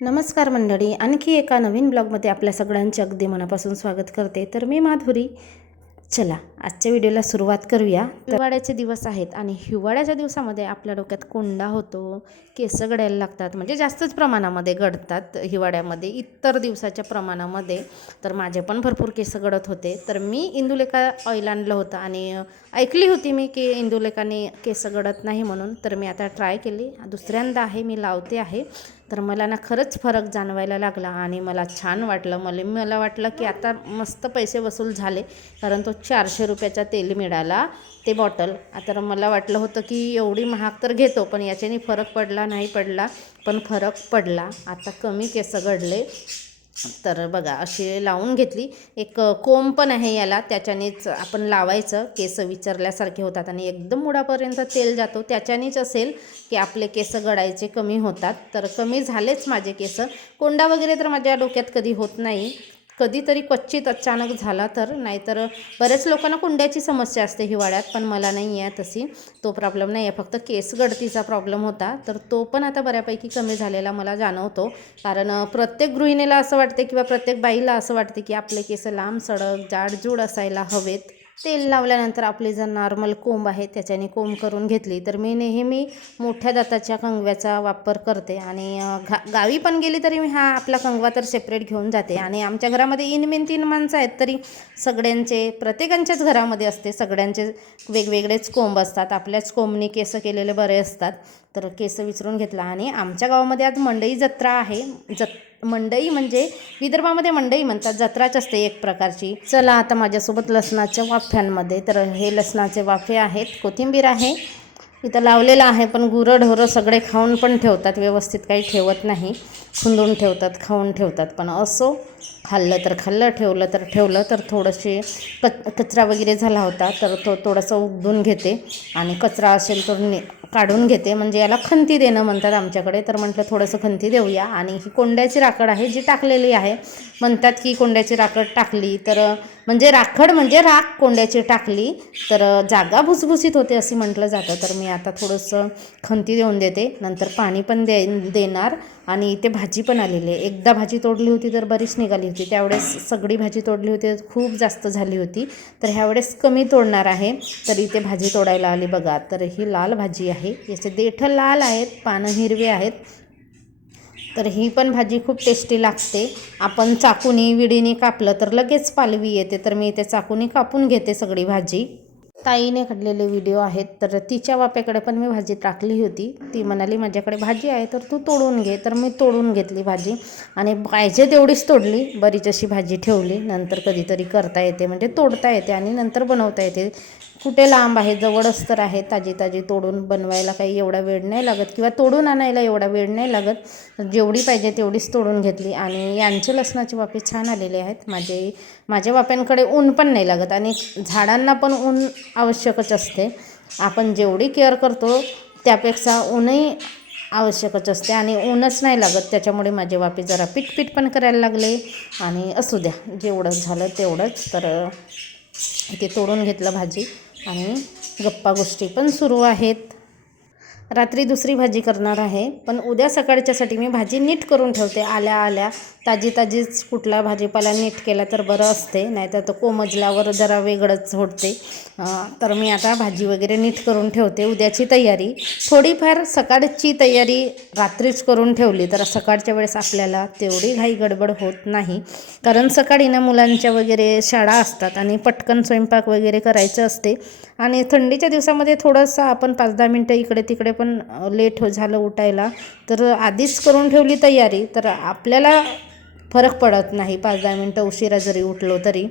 नमस्कार मंडळी आणखी एका नवीन ब्लॉगमध्ये आपल्या सगळ्यांचे अगदी मनापासून स्वागत करते. तर मी माधुरी. चला आजच्या व्हिडिओला सुरुवात करूया. हिवाळ्याचे दिवस आहेत आणि हिवाळ्याच्या दिवसामध्ये आपल्या डोक्यात कोंडा होतो केस गडायला लागतात म्हणजे जास्तच प्रमाणामध्ये गडतात हिवाळ्यामध्ये इतर दिवसाच्या प्रमाणामध्ये. तर माझे पण भरपूर केस गडत होते. तर मी इंदुलेखा ऑइल आणलं होतं आणि ऐकली होती मी की इंदुलेखाने केस गडत नाही म्हणून. तर मी आता ट्राय केली. दुसऱ्यांदा आहे मी लावते आहे. तर मला ना खरंच फरक जाणवायला लागला आणि मला छान वाटलं. मला मला वाटलं की आता मस्त पैसे वसूल झाले कारण तो चारशे रुपयाचा तेल मिळाला ते बॉटल. आता मला वाटलं होतं की एवढी महाग तर घेतो पण याच्याने फरक पडला नाही पडला पण फरक पडला. आता कमी केस घडले तर बघा अशी लावून घेतली. एक कोंब पण आहे याला त्याच्यानेच आपण लावायचं. केस विचारल्यासारखे होतात आणि एकदम मुडापर्यंत तेल जातो. त्याच्यानेच असेल की आपले केस गळायचे कमी होतात. तर कमी झालेच माझे केस. कोंडा वगैरे तर माझ्या डोक्यात कधी होत नाही. कधीतरी क्वचित अचानक झाला तर नाहीतर बऱ्याच लोकांना कुंड्याची समस्या असते हिवाळ्यात पण मला नाही आहे तशी. तो प्रॉब्लेम नाही आहे फक्त केस गळतीचा प्रॉब्लेम होता. तर तो पण आता बऱ्यापैकी कमी झालेला मला जाणवतो. कारण प्रत्येक गृहिणीला असं वाटते किंवा प्रत्येक बाईला असं वाटते की आपले केस लांब सडक जाडजूड असायला हवेत. तेल लावल्यानंतर आपली जर नॉर्मल कोंब आहे त्याच्याने कोंब करून घेतली. तर मी नेहमी मोठ्या दाताच्या कंगव्याचा वापर करते आणि घा गावी पण गेली तरी मी हा आपला कंगवा तर सेपरेट घेऊन जाते. आणि आमच्या घरामध्ये इन मेन तीन माणसं आहेत तरी सगळ्यांचे प्रत्येकांच्याच घरामध्ये असते. सगळ्यांचे वेगवेगळेच कोंब असतात. आपल्याच कोंबनी केस केलेले बरे असतात. तर केस विचारून घेतला. आणि आमच्या गावामध्ये आज मंडई जत्रा आहे. जत मंडई म्हणजे विदर्भामध्ये मंडई म्हणतात जत्राच असते एक प्रकारची. चला आता माझ्यासोबत लसणाच्या वाफ्यांमध्ये तर हे लसणाचे वाफे आहेत कोथिंबीर आहे इथं लावलेलं आहे पण गुरं ढोरं सगळे खाऊन पण ठेवतात व्यवस्थित काही ठेवत नाही. खुंदून ठेवतात खाऊन ठेवतात पण असो खाल्लं तर खाल्लं ठेवलं तर ठेवलं तर थोडंसे कच कचरा वगैरे झाला होता तर तो थोडासा उगदून घेते आणि कचरा असेल तर ने काढून घेते. म्हणजे याला खंती देणं म्हणतात आमच्याकडे. तर म्हटलं थोडंसं खंती देऊया. आणि ही कोंड्याची राखड आहे जी टाकलेली आहे. म्हणतात की कोंड्याची राखड टाकली तर म्हणजे राखड म्हणजे राख कोंड्याची टाकली तर जागा भुसभुसीत होते असे म्हटलं जातं. तर मी आता थोडंसं खंती देऊन देते. नंतर पाणी पण दे देणार आणि इथे भाजी पण आलेली आहे. एकदा भाजी तोडली होती तर बरीच निघाली होती. त्यावेळेस सगळी भाजी तोडली होती. खूप जास्त झाली होती. तर ह्यावेळेस कमी तोडणार आहे. तर इथे भाजी तोडायला आली बघा. तर ही लाल भाजी आहे. याचे देठं लाल आहेत पानं हिरवे आहेत. तर ही पण भाजी खूप टेस्टी लागते. आपण चाकूनी विडीने कापलं तर लगेच पालवी येते. तर मी इथे चाकूनी कापून घेते सगळी भाजी. ताईने काढलेले व्हिडिओ आहेत तर तिच्या वाप्याकडे पण मी भाजी टाकली होती. ती म्हणाली माझ्याकडे भाजी आहे तर तू तोडून घे. तर मी तोडून घेतली भाजी आणि पाहिजे तेवढीच तोडली. बरीच अशी भाजी ठेवली. नंतर कधीतरी करता येते म्हणजे तोडता येते आणि नंतर बनवता येते. कुठे लांब आहे जवळच तर आहे ताजी ताजी तोडून बनवायला काही एवढा वेळ नाही लागत किंवा तोडून आणायला एवढा वेळ नाही लागत. जेवढी पाहिजे तेवढीच तोडून घेतली आणि यांचे लसणाचे वापे छान आलेले आहेत. माझे माझ्या वाप्यांकडे ऊन पण नाही लागत आणि झाडांना पण ऊन आवश्यकच असते. आपण जेवढी केअर करतो त्यापेक्षा ऊनही आवश्यकच असते आणि ऊनच नाही लागत. त्याच्यामुळे माझे वाफे जरा पीठ पण करायला लागले आणि असू द्या जेवढं झालं तेवढंच. तर इथे तोडून घेतलं भाजी. आणि गप्पा गोष्टी पण सुरू आहेत. रात्री दुसरी भाजी करणार आहे. पण उद्या सकाळच्यासाठी मी भाजी नीट करून ठेवते. आल्या आल्या ताजी ताजीच कुठला भाजीपाला नीट केला तर बरं असते. नाहीतर तो कोमजल्यावर जरा वेगळंच होते तर मी आता भाजी वगैरे नीट करून ठेवते. उद्याची तयारी. थोडीफार सकाळची तयारी रात्रीच करून ठेवली तर सकाळच्या वेळेस आपल्याला तेवढी घाई गडबड होत नाही. कारण सकाळी ना मुलांच्या वगैरे शाळा असतात आणि पटकन स्वयंपाक वगैरे करायचं असते. आणि थंडीच्या दिवसामध्ये थोडंसं आपण पाच दहा मिनटं इकडे तिकडे पण लेट हो झालं उठायला. तर आधीच करून ठेवली तयारी तर आपल्याला फरक पडत नाही. पाच दहा मिनटं उशिरा जरी उठलो तरी.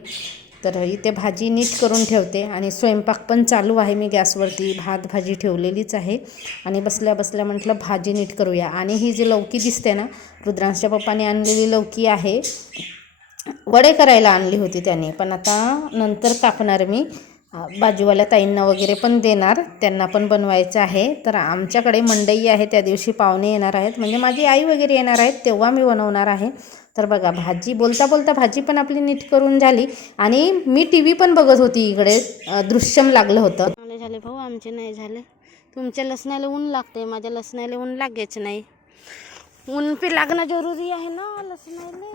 तर इथे भाजी नीट करून ठेवते आणि स्वयंपाक पण चालू आहे. मी गॅसवरती भात भाजी ठेवलेलीच आहे. आणि बसल्या बसल्या म्हटलं भाजी नीट करूया. आणि ही जी लौकी दिसते ना रुद्रांशच्या पप्पाने आणलेली लौकी आहे. वडे करायला आणली होती त्याने. पण आता नंतर कापणार मी. बाजूवाल्या ताईंना वगैरे पण देणार. त्यांना पण बनवायचं आहे. तर आमच्याकडे मंडई आहे त्या दिवशी पाहुणे येणार आहेत. म्हणजे माझी आई वगैरे येणार आहेत तेव्हा मी बनवणार आहे. तर बघा भाजी बोलता बोलता भाजी पण आपली नीट करून झाली. आणि मी टी व्ही पण बघत होती इकडे दृश्यम लागलं होतं. चांगले झाले भाऊ आमचे नाही झाले. तुमच्या लसणाला ऊन लागते माझ्या लसणाला ऊन लागेच नाही. ऊन पी लागणं जरुरी आहे ना लसणाले?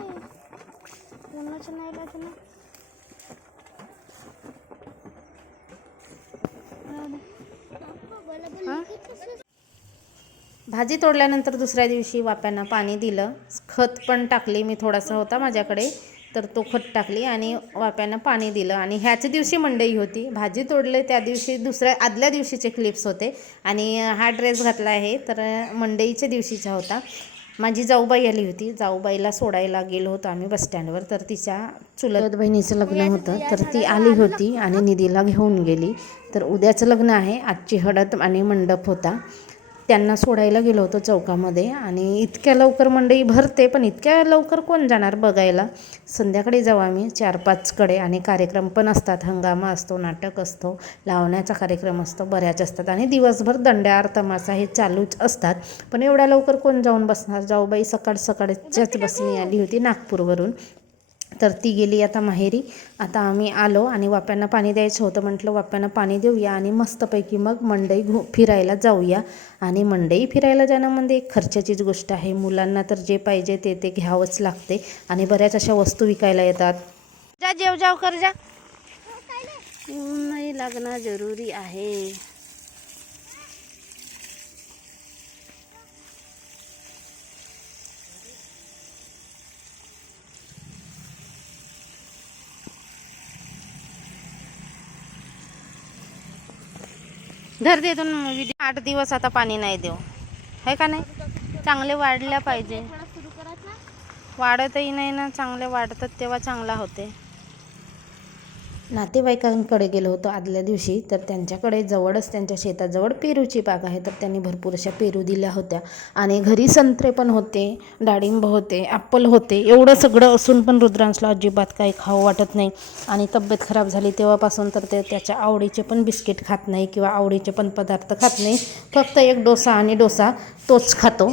ऊनच नाही लागणं भाजी तोडल्यानंतर दुसऱ्या दिवशी वाप्यांना पाणी दिलं. खत पण टाकली मी थोडासा होता माझ्याकडे तर तो खत टाकली आणि वाप्यांना पाणी दिलं. आणि ह्याच दिवशी मंडई होती. भाजी तोडले त्या दिवशी दुसऱ्या आदल्या दिवशीचे क्लिप्स होते. आणि हा ड्रेस घातला आहे तर मंडईच्या दिवशीचा होता. माझी जाऊबाई आली होती. जाऊबाईला सोडायला गेलो होतो आम्ही बसस्टँडवर तर तिच्या चुलत बहिणीचं लग्न होतं. तर ती आली होती आणि निधीला घेऊन गेली. तर उद्याचं लग्न आहे. आजची हळद आणि मंडप होता. त्यांना सोडायला गेलो होतो चौकामध्ये आणि इतक्या लवकर मंडई भरते पण इतक्या लवकर कोण जाणार बघायला? संध्याकाळी जाऊ आम्ही चार पाचकडे आणि कार्यक्रम पण असतात हंगामा असतो नाटक असतो लावण्याचा कार्यक्रम असतो बऱ्याच असतात आणि दिवसभर दंड्यार तमासा हे चालूच असतात. पण एवढ्या लवकर कोण जाऊन बसणार? जाऊबाई सकाळ सकाळच्याच बसनी आली होती नागपूरवरून. तर ती गेली आता माहेरी. आता आम्ही आलो आणि वाप्यांना पाणी द्यायचं होतं. म्हटलं वाप्यांना पाणी देऊया आणि मस्तपैकी मग मंडई घु फिरायला जाऊया. आणि मंडई फिरायला जाणं म्हणजे एक खर्चाचीच गोष्ट आहे. मुलांना तर जे पाहिजे ते ते घ्यावंच लागते आणि बऱ्याच अशा वस्तू विकायला येतात. जा जेव जाव कर जा. हो, नाही लागणं जरुरी आहे. धर देतून आठ दिवस आता पाणी नाही देऊ. आहे का नाही? चांगले वाढल्या पाहिजे. वाढतही नाही ना चांगले वाढतात तेव्हा चांगला होते. नातेवाईकांकडे गेलो होतो आदल्या दिवशी तर त्यांच्याकडे जवळच त्यांच्या शेताजवळ पेरूची बाग आहे. तर त्यांनी भरपूर अशा पेरू दिल्या होत्या. आणि घरी संत्रे पण होते डाळिंब होते ॲप्पल होते. एवढं सगळं असून पण रुद्रांशला अजिबात काही खावं वाटत नाही. आणि तब्येत खराब झाली तेव्हापासून तर ते त्याच्या आवडीचे पण बिस्किट खात नाही किंवा आवडीचे पण पदार्थ खात नाही. फक्त एक डोसा आणि डोसा तोच खातो.